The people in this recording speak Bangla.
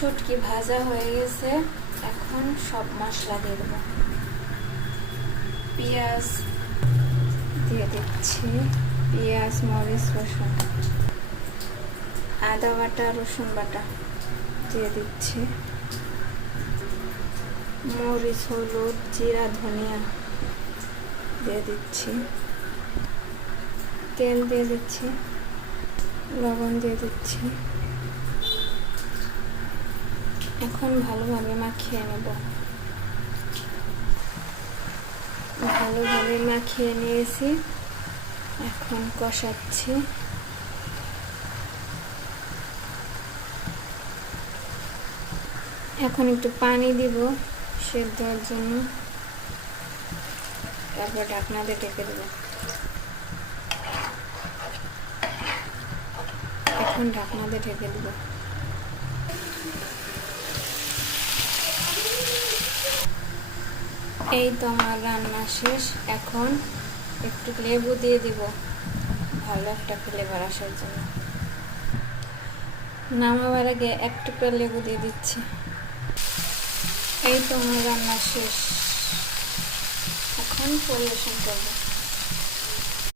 শুটকি ভাজা হয়ে গেছে। এখন সব মশলা দিয়ে দেবো। পেঁয়াজ দিয়ে দিচ্ছি, পেঁয়াজ, মরিচ, রসুন, আদা বাটা, রসুন বাটা দিয়ে দিচ্ছি, মরিচ, হলুদ, জিরা, ধনিয়া দিয়ে দিচ্ছি, তেল দিয়ে দিচ্ছি, লবণ দিয়ে দিচ্ছি। এখন ভালোভাবে মাখিয়ে নেব। ভালোভাবে মাখিয়ে নিয়েছি, এখন কষাচ্ছি। এখন একটু পানি দিব সেদ্ধ হওয়ার জন্য, তারপর ঢাকনা দিয়ে ঢেকে দেব। এখন ঢাকনা দিয়ে ঢেকে দেব। এই তো আমার রান্না শেষ। এখন একটু লেবু দিয়ে দিব ভালো একটা ফ্লেভার আসার জন্য। নামাবার আগে এক টুকরা লেবু দিয়ে দিচ্ছি। এই তো আমার রান্না শেষ, এখন পরিবেশন করব।